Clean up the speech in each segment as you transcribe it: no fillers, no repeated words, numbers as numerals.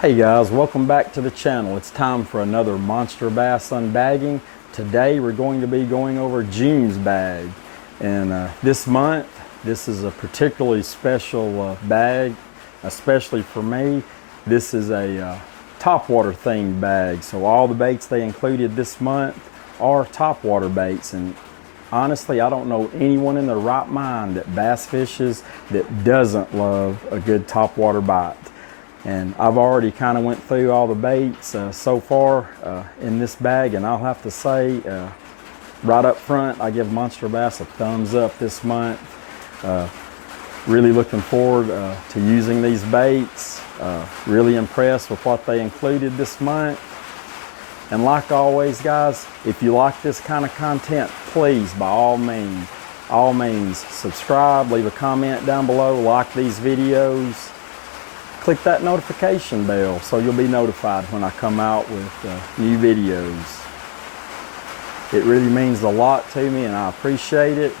Hey guys, welcome back to the channel. It's time for another Monster Bass unbagging. Today we're going to be going over June's bag. And this month, this is a particularly special bag, especially for me. This is a topwater themed bag. So all the baits they included this month are topwater baits. And honestly, I don't know anyone in their right mind that bass fishes that doesn't love a good topwater bite. And I've already kind of went through all the baits so far in this bag, and I'll have to say right up front, I give Monster Bass a thumbs up this month. Really looking forward to using these baits. Really impressed with what they included this month. And like always guys, if you like this kind of content, please by all means subscribe, leave a comment down below, like these videos. Click that notification bell so you'll be notified when I come out with new videos. It really means a lot to me and I appreciate it.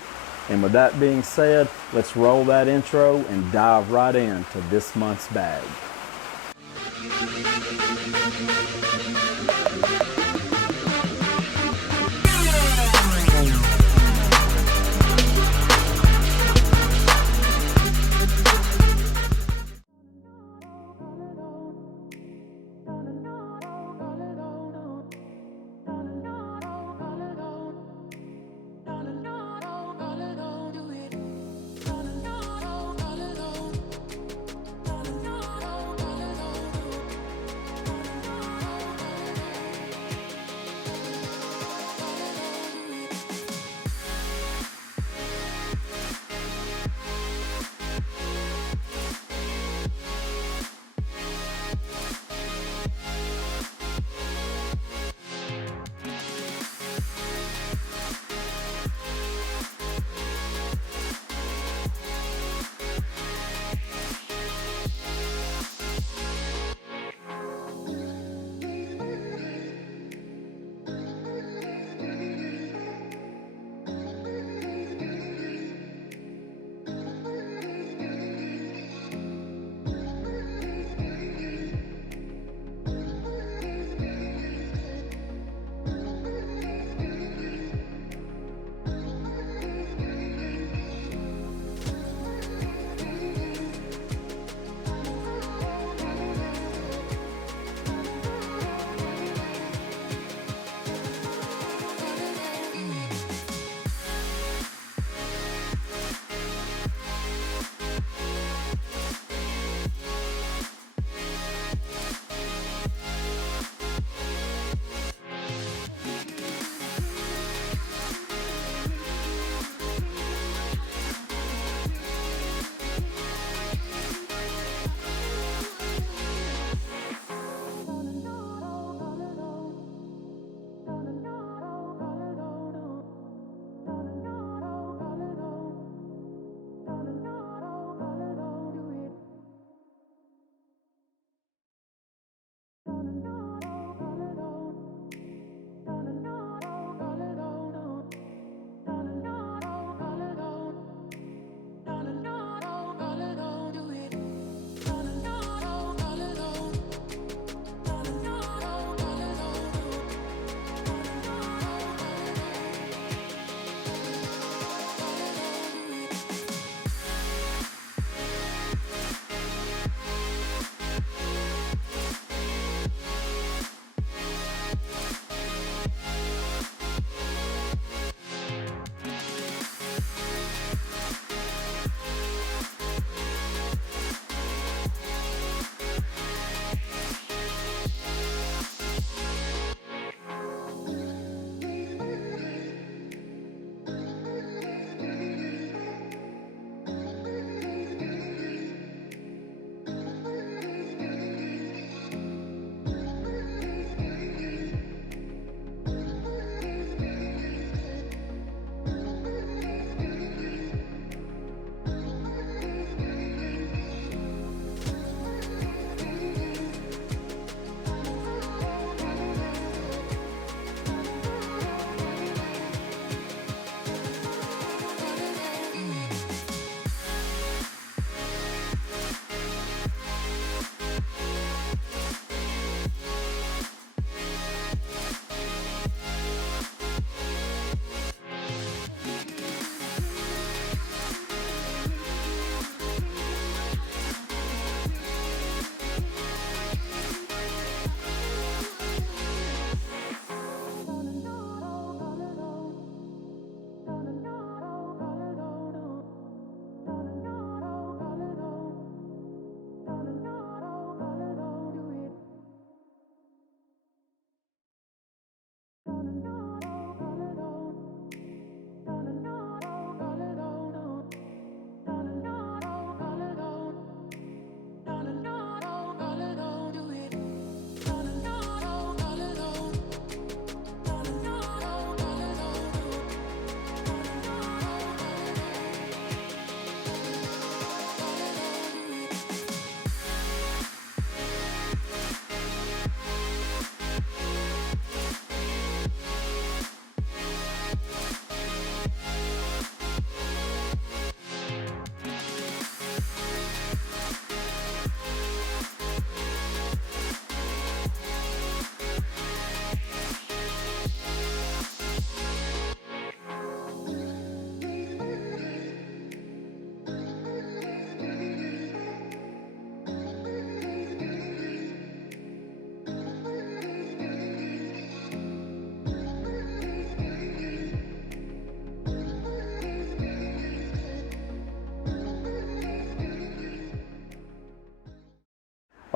And with that being said, let's roll that intro and dive right into this month's bag.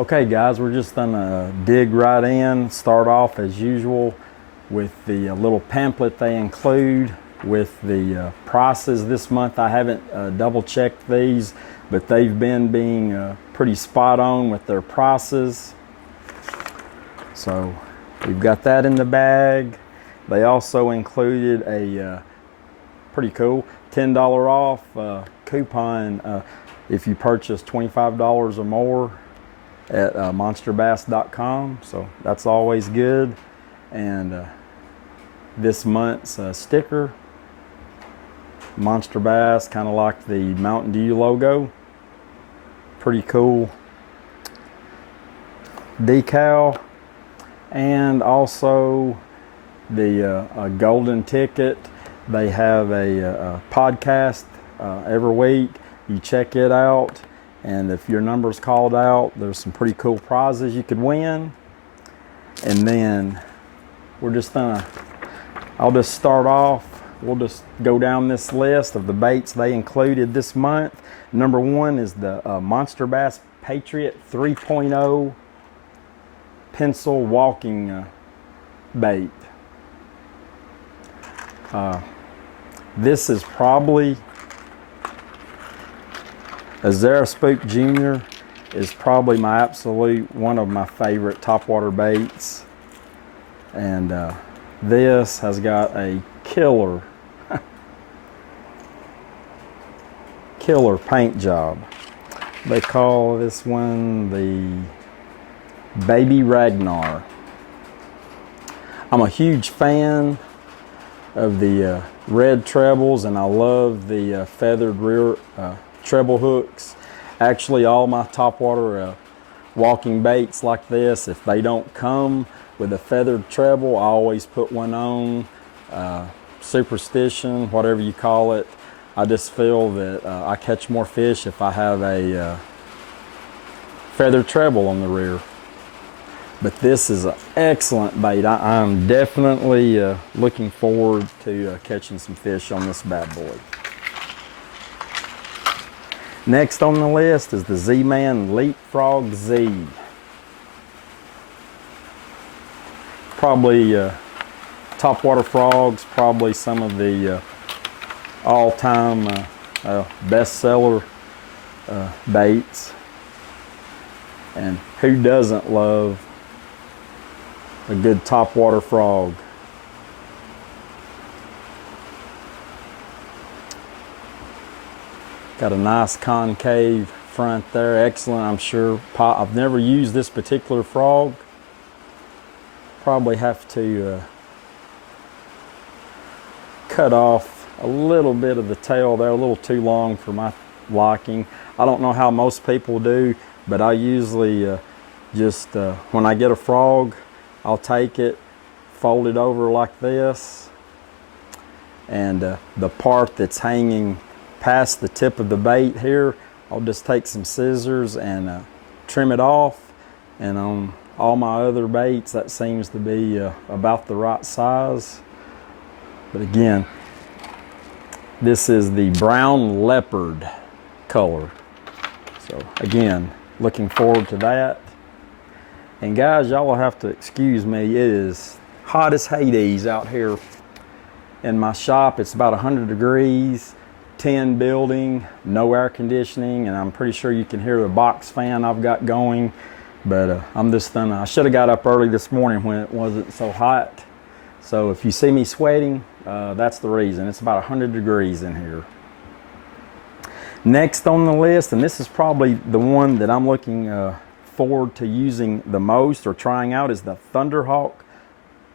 Okay guys, we're just gonna dig right in, start off as usual with the little pamphlet they include with the prices this month. I haven't double checked these, but they've been being pretty spot on with their prices. So we've got that in the bag. They also included a pretty cool $10 off coupon if you purchase $25 or more at monsterbass.com. So that's always good. And this month's sticker, Monster Bass, kind of like the Mountain Dew logo. Pretty cool decal. And also the golden ticket. They have a podcast every week. You check it out, and if your number's called out, there's some pretty cool prizes you could win. And then I'll just start off. We'll just go down this list of the baits they included this month. Number one is the Monster Bass Patriot 3.0 pencil walking bait. This is probably, Azera Spook Jr. is probably my absolute, one of my favorite topwater baits. And this has got a killer paint job. They call this one the Baby Ragnar. I'm a huge fan of the red trebles, and I love the feathered rear treble hooks. Actually, all my topwater walking baits like this, if they don't come with a feathered treble, I always put one on. Superstition, whatever you call it. I just feel that I catch more fish if I have a feathered treble on the rear. But this is an excellent bait. I'm definitely looking forward to catching some fish on this bad boy. Next on the list is the Z-Man Leapfrog Z. Probably topwater frogs, probably some of the all-time bestseller baits. And who doesn't love a good topwater frog? Got a nice concave front there, excellent. I'm sure I've never used this particular frog. Probably have to cut off a little bit of the tail there, a little too long for my liking. I don't know how most people do, but I usually just when I get a frog, I'll take it, fold it over like this, and the part that's hanging past the tip of the bait here, I'll just take some scissors and trim it off. And on all my other baits, that seems to be about the right size. But again, this is the brown leopard color. So again, looking forward to that. And guys, y'all will have to excuse me. It is hot as Hades out here in my shop. It's about 100 degrees, 10 building, no air conditioning, and I'm pretty sure you can hear the box fan I've got going. But I'm just gonna, I should have got up early this morning when it wasn't so hot. So if you see me sweating, that's the reason. It's about 100 degrees in here. Next on the list, and this is probably the one that I'm looking forward to using the most or trying out, is the Thunderhawk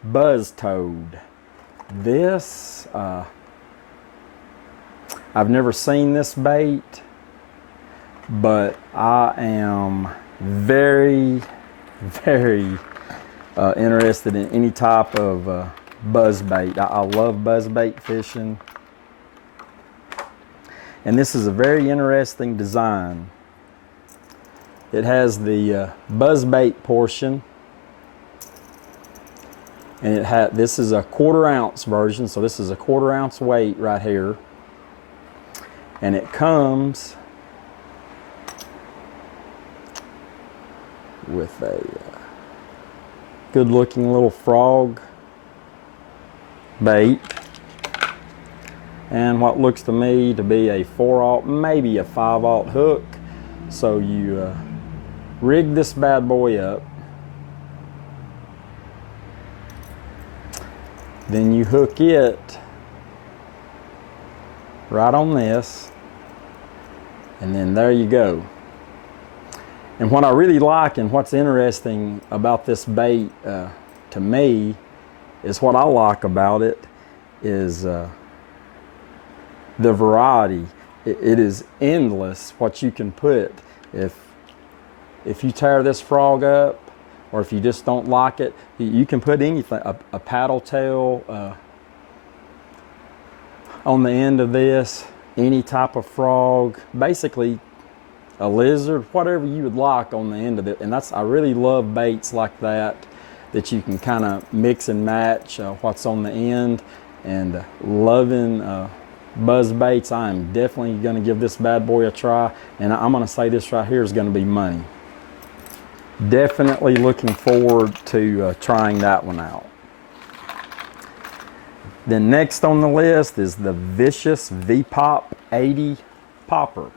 Buzz Toad. This, I've never seen this bait, but I am very, very interested in any type of buzz bait. I love buzz bait fishing. And this is a very interesting design. It has the buzz bait portion, and this is a 1/4 ounce version, so this is a 1/4 ounce weight right here. And it comes with a good looking little frog bait and what looks to me to be a 4/0, maybe a 5/0 hook. So you rig this bad boy up, then you hook it right on this, and then there you go. And what I really like and what's interesting about this bait to me is what I like about it is the variety. It is endless what you can put. If you tear this frog up, or if you just don't like it, you can put anything, a paddle tail on the end of this, any type of frog, basically a lizard, whatever you would like on the end of it. And I really love baits like that you can kind of mix and match what's on the end. And loving buzz baits, I am definitely going to give this bad boy a try, and I'm going to say this right here is going to be money. Definitely looking forward to trying that one out. Then next on the list is the Vicious V-Pop 80 popper.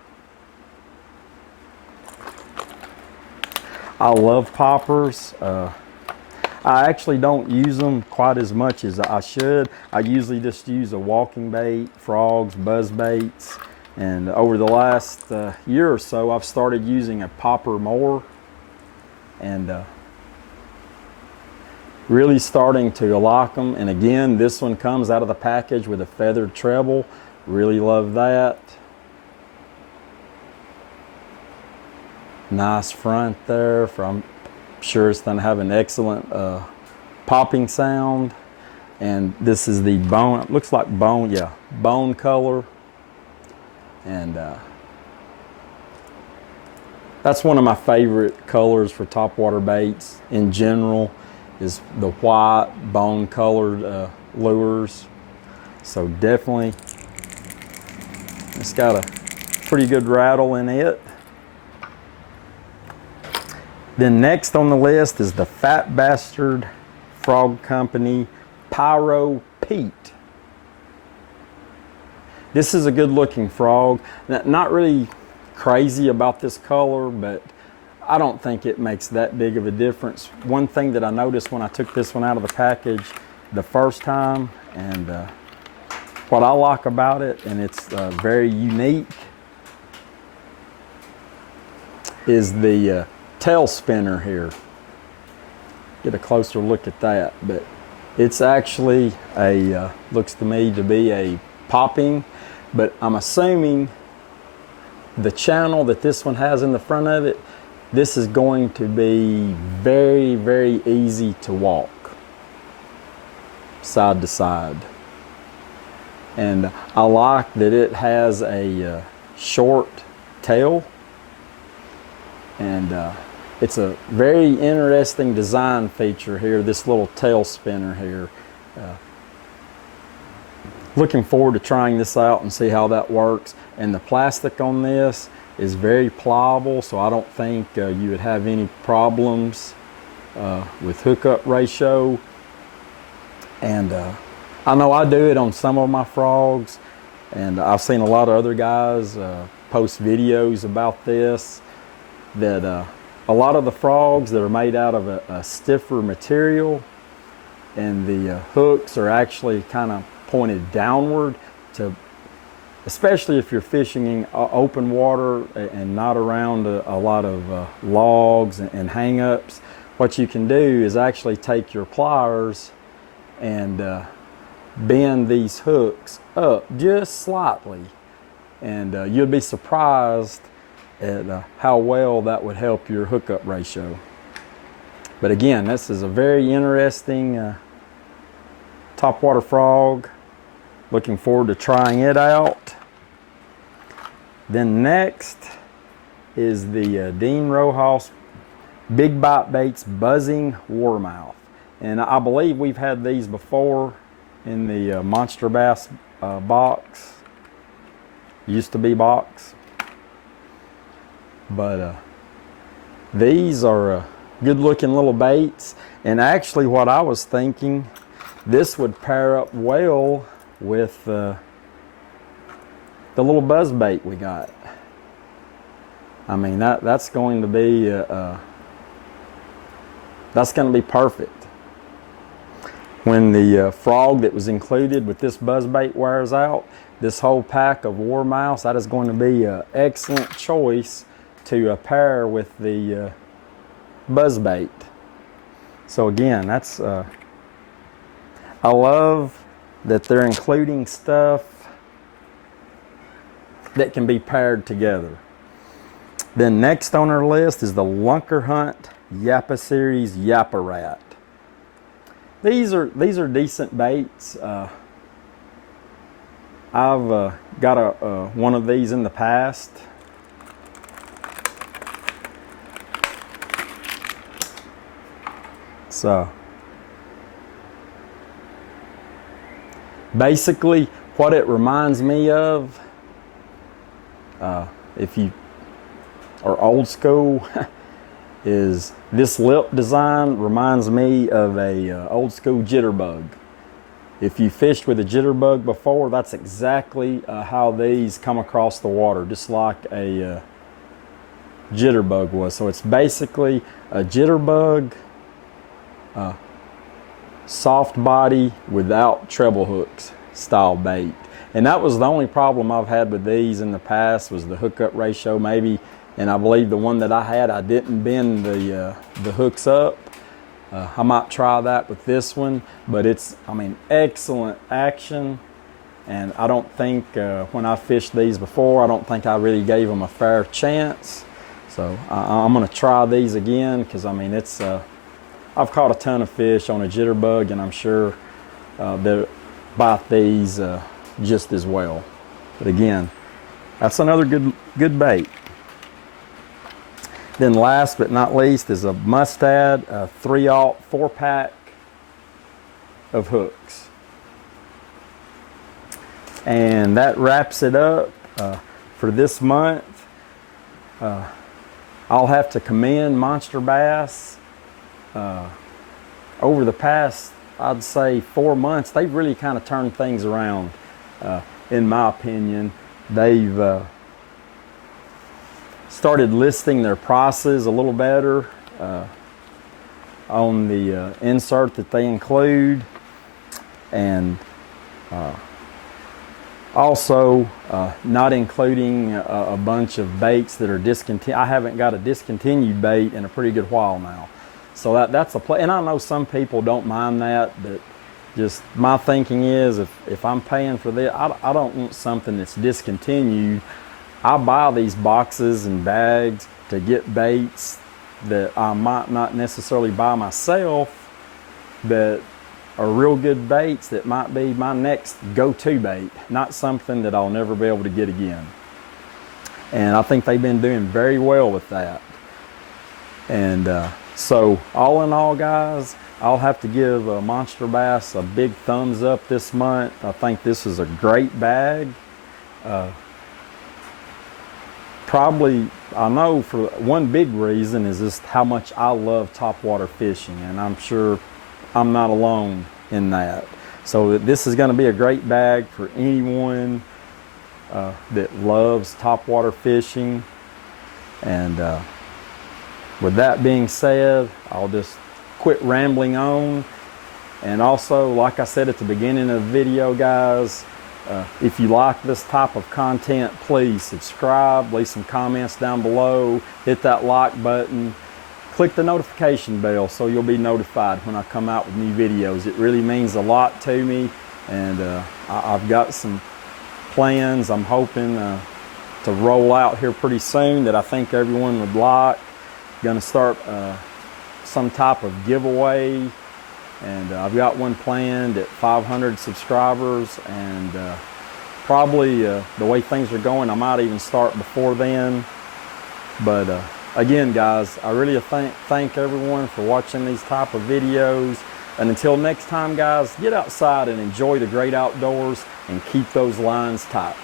I love poppers. I actually don't use them quite as much as I should. I usually just use a walking bait, frogs, buzz baits, and over the last year or so I've started using a popper more, and really starting to like them. And again, this one comes out of the package with a feathered treble. Really love that. Nice front there. I'm sure it's going to have an excellent popping sound. And this is the bone, looks like bone, yeah, bone color. And that's one of my favorite colors for topwater baits in general, is the white bone colored lures. So definitely, it's got a pretty good rattle in it. Then next on the list is the Fat Bastard Frog Company Pyro Pete. This is a good looking frog. Not really crazy about this color, but I don't think it makes that big of a difference. One thing that I noticed when I took this one out of the package the first time, and what I like about it, and it's very unique, is the tail spinner here. Get a closer look at that, but it's actually a looks to me to be a popping, but I'm assuming the channel that this one has in the front of it, this is going to be very, very easy to walk side to side. And I like that it has a short tail, and it's a very interesting design feature here, this little tail spinner here. Looking forward to trying this out and see how that works. And the plastic on this is very pliable, so I don't think you would have any problems with hookup ratio. And I know I do it on some of my frogs, and I've seen a lot of other guys post videos about this, that a lot of the frogs that are made out of a stiffer material, and the hooks are actually kind of pointed downward, to especially if you're fishing in open water and not around a lot of logs and hang-ups. What you can do is actually take your pliers and bend these hooks up just slightly, and you'll be surprised at how well that would help your hookup ratio. But again, this is a very interesting topwater frog. Looking forward to trying it out. Then next is the Dean Rojas Big Bite Baits Buzzing Warmouth. And I believe we've had these before in the Monster Bass box. Used to be box. But these are good looking little baits. And actually what I was thinking, this would pair up well with the little buzzbait we got. I mean, that's going to be perfect. When the frog that was included with this buzzbait wears out, this whole pack of warmouths, that is going to be an excellent choice to pair with the buzzbait. So again, that's I love that they're including stuff that can be paired together. Then next on our list is the Lunker Hunt Yapper Series Yapper Rat. These are decent baits. I've got one of these in the past. So basically what it reminds me of, if you are old school, is this lip design reminds me of a old school jitterbug. If you fished with a jitterbug before, that's exactly how these come across the water, just like a jitterbug was. So it's basically a jitterbug, soft body without treble hooks style bait. And that was the only problem I've had with these in the past, was the hookup ratio maybe. And I believe the one that I had, I didn't bend the hooks up. I might try that with this one, but it's, I mean, excellent action. And I don't think, when I fished these before, I don't think I really gave them a fair chance. So I'm gonna try these again, because I mean, it's, I've caught a ton of fish on a jitterbug, and I'm sure they'll bite these just as well. But again, that's another good bait. Then last but not least is a must-add 3/0 4-pack of hooks. And that wraps it up for this month. I'll have to commend Monster Bass. Over the past, I'd say 4 months, they've really kind of turned things around, in my opinion. They've started listing their prices a little better on the insert that they include, and also not including a bunch of baits that are discontinued. I haven't got a discontinued bait in a pretty good while now. So that's a play, and I know some people don't mind that, but just my thinking is, if I'm paying for this, I don't want something that's discontinued. I buy these boxes and bags to get baits that I might not necessarily buy myself, but are real good baits that might be my next go-to bait, not something that I'll never be able to get again. And I think they've been doing very well with that. And so all in all, guys, I'll have to give Monster Bass a big thumbs up this month. I think this is a great bag. Probably, I know for one big reason is just how much I love topwater fishing, and I'm sure I'm not alone in that. So this is going to be a great bag for anyone that loves topwater fishing. And with that being said, I'll just quit rambling on. And also, like I said at the beginning of the video, guys, if you like this type of content, please subscribe, leave some comments down below, hit that like button, click the notification bell so you'll be notified when I come out with new videos. It really means a lot to me, and I've got some plans I'm hoping to roll out here pretty soon that I think everyone would like. Gonna start some type of giveaway, and I've got one planned at 500 subscribers, and probably the way things are going, I might even start before then. But again, guys, I really thank everyone for watching these type of videos. And until next time, guys, get outside and enjoy the great outdoors and keep those lines tight.